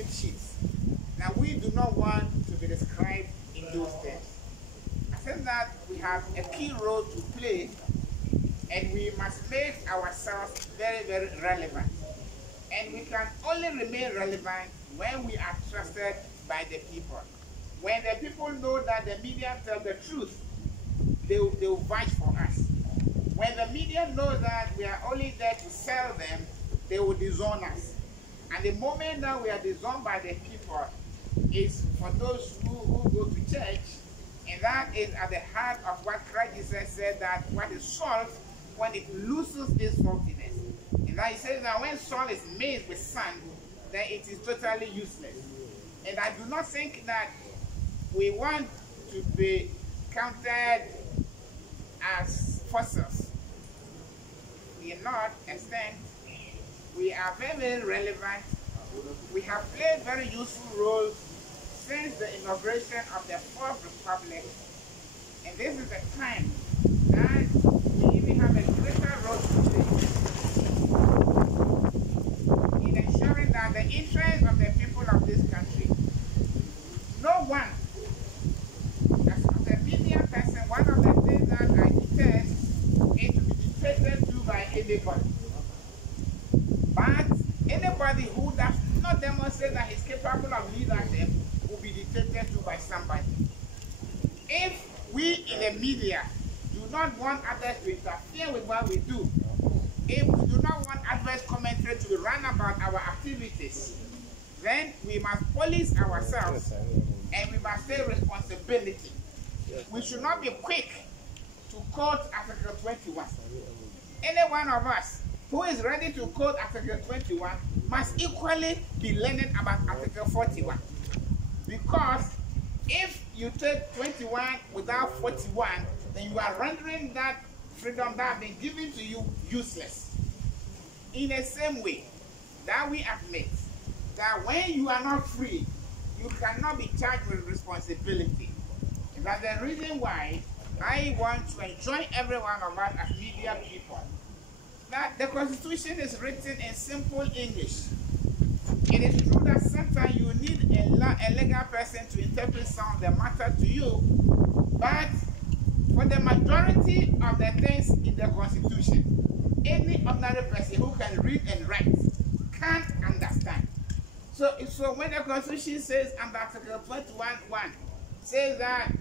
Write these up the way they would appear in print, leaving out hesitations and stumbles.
cheap sheets. Now, we do not want to be described in those terms. I think that we have a key role to play, and we must make ourselves very, very relevant. And we can only remain relevant when we are trusted by the people. When the people know that the media tell the truth, they will vouch for us. When the media knows that we are only there to sell them, they will disown us. And the moment that we are disowned by the people is for those who go to church, and that is at the heart of what Christ Jesus said, that what is salt, when it loses its saltiness. And that he says that when salt is mixed with sand, then it is totally useless. And I do not think that we want to be counted as fossils. We are not extinct. We are very, very relevant. We have played very useful roles since the inauguration of the Fourth Republic. And this is the time that we even have a greater role to play in ensuring that the interests of the people of this country, no one, as a media person, one of the things that I detest is to be dictated to by anybody. But anybody who does not demonstrate that he's capable of leadership will be dictated to by somebody. If we in the media do not want others to interfere with what we do, if we do not want adverse commentary to run about our activities, then we must police ourselves and we must take responsibility. We should not be quick to quote Article 21. Any one of us who is ready to quote Article 21 must equally be learning about Article 41. Because if you take 21 without 41, then you are rendering that freedom that has been given to you useless. In the same way that we admit that when you are not free, you cannot be charged with responsibility. And that's the reason why I want to enjoin every one of us as media people that the Constitution is written in simple English. It is true that sometimes you need a legal person to interpret some of the matter to you, but for the majority of the things in the Constitution, any ordinary person who can read and write can understand. So when the Constitution says under Article 21(1) says that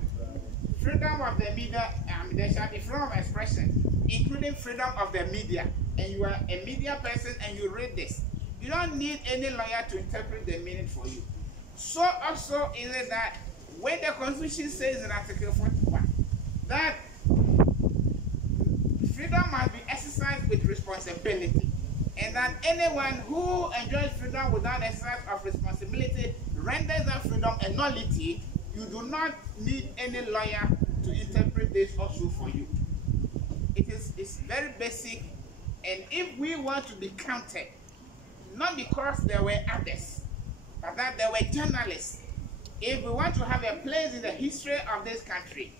freedom of the media, there shall be freedom of expression, including freedom of the media, and you are a media person and you read this, you don't need any lawyer to interpret the meaning for you. So also is it that when the Constitution says in Article 41 that freedom must be exercised with responsibility, and that anyone who enjoys freedom without exercise of responsibility renders that freedom a nullity, you do not need any lawyer to interpret this also for you. It's very basic, and if we want to be counted, not because there were others, but that there were journalists, if we want to have a place in the history of this country,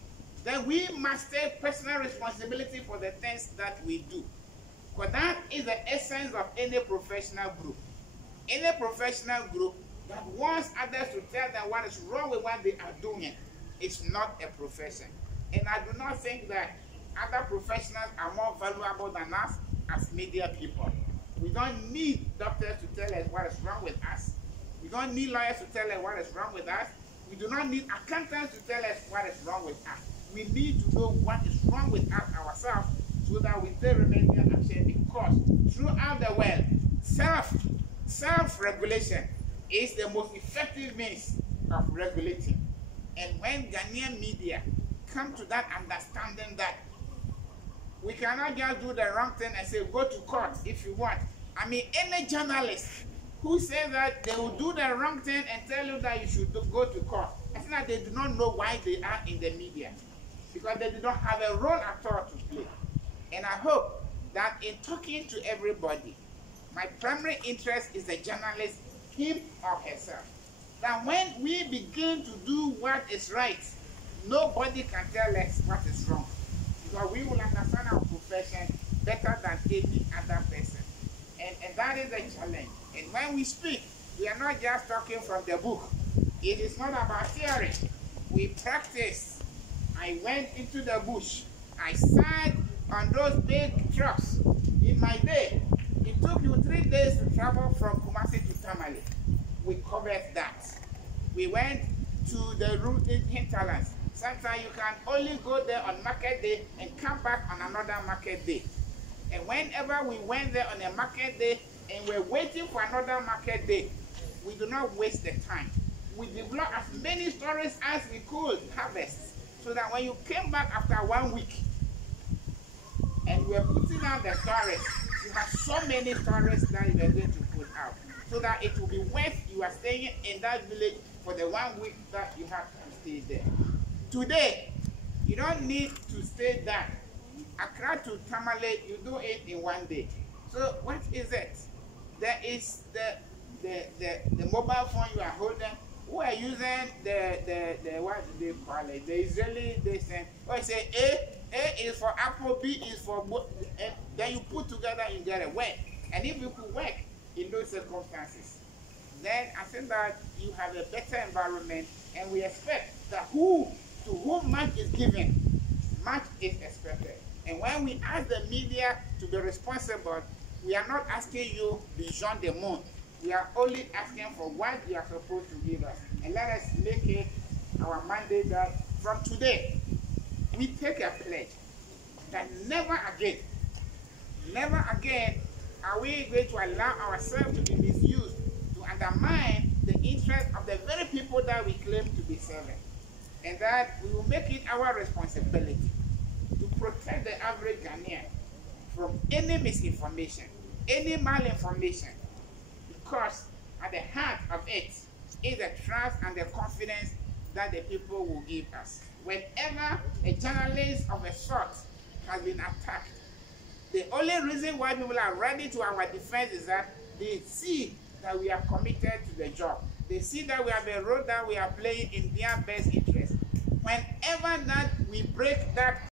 then we must take personal responsibility for the things that we do. Because that is the essence of any professional group. Any professional group that wants others to tell them what is wrong with what they are doing is not a profession. And I do not think that other professionals are more valuable than us as media people. We don't need doctors to tell us what is wrong with us. We don't need lawyers to tell us what is wrong with us. We do not need accountants to tell us what is wrong with us. We need to know what is wrong with us ourselves so that we take remedial action, because throughout the world, self-regulation is the most effective means of regulating. And when Ghanaian media come to that understanding that we cannot just do the wrong thing and say, go to court if you want. I mean, any journalist who says that they will do the wrong thing and tell you that you should go to court, I think that they do not know why they are in the media, because they do not have a role at all to play. And I hope that in talking to everybody, my primary interest is the journalist, him or herself. That when we begin to do what is right, nobody can tell us what is wrong, because we will understand our profession better than any other person. And that is the challenge. And when we speak, We are not just talking from the book. It is not about theory. We practice. I went into the bush. I sat on those big trucks. In my day, it took you 3 days to travel from Kumasi to Tamale. We covered that. We went to the route in hinterlands. Sometimes you can only go there on market day and come back on another market day. And whenever we went there on a market day and we're waiting for another market day, we do not waste the time. We develop as many stories as we could harvest, so that when you came back after 1 week and we're putting out the stories, you have so many stories that you are going to put out, so that it will be worth you are staying in that village for the 1 week that you have to stay there. Today, you don't need to stay there. Accra to Tamale, you do it in 1 day. So what is it? There is the mobile phone you are holding. Who are using the what they call it? The Israeli, they say, oh, say A is for apple, B is for both. Then you put together, you get a work. And if you could work in those circumstances, then I think that you have a better environment, and we expect that to whom much is given, much is expected. And when we ask the media to be responsible, we are not asking you beyond the moon. We are only asking for what you are supposed to give us. And let us make it our mandate that from today, we take a pledge that never again are we going to allow ourselves to be misused, to undermine the interest of the very people that we claim to be serving. And that we will make it our responsibility to protect the average Ghanaian from any misinformation, any malinformation, because at the heart of it is the trust and the confidence that the people will give us. Whenever a journalist of a sort has been attacked, the only reason why people are ready to our defense is that they see that we are committed to the job. They see that we have a role that we are playing in their best interest. Whenever that we break that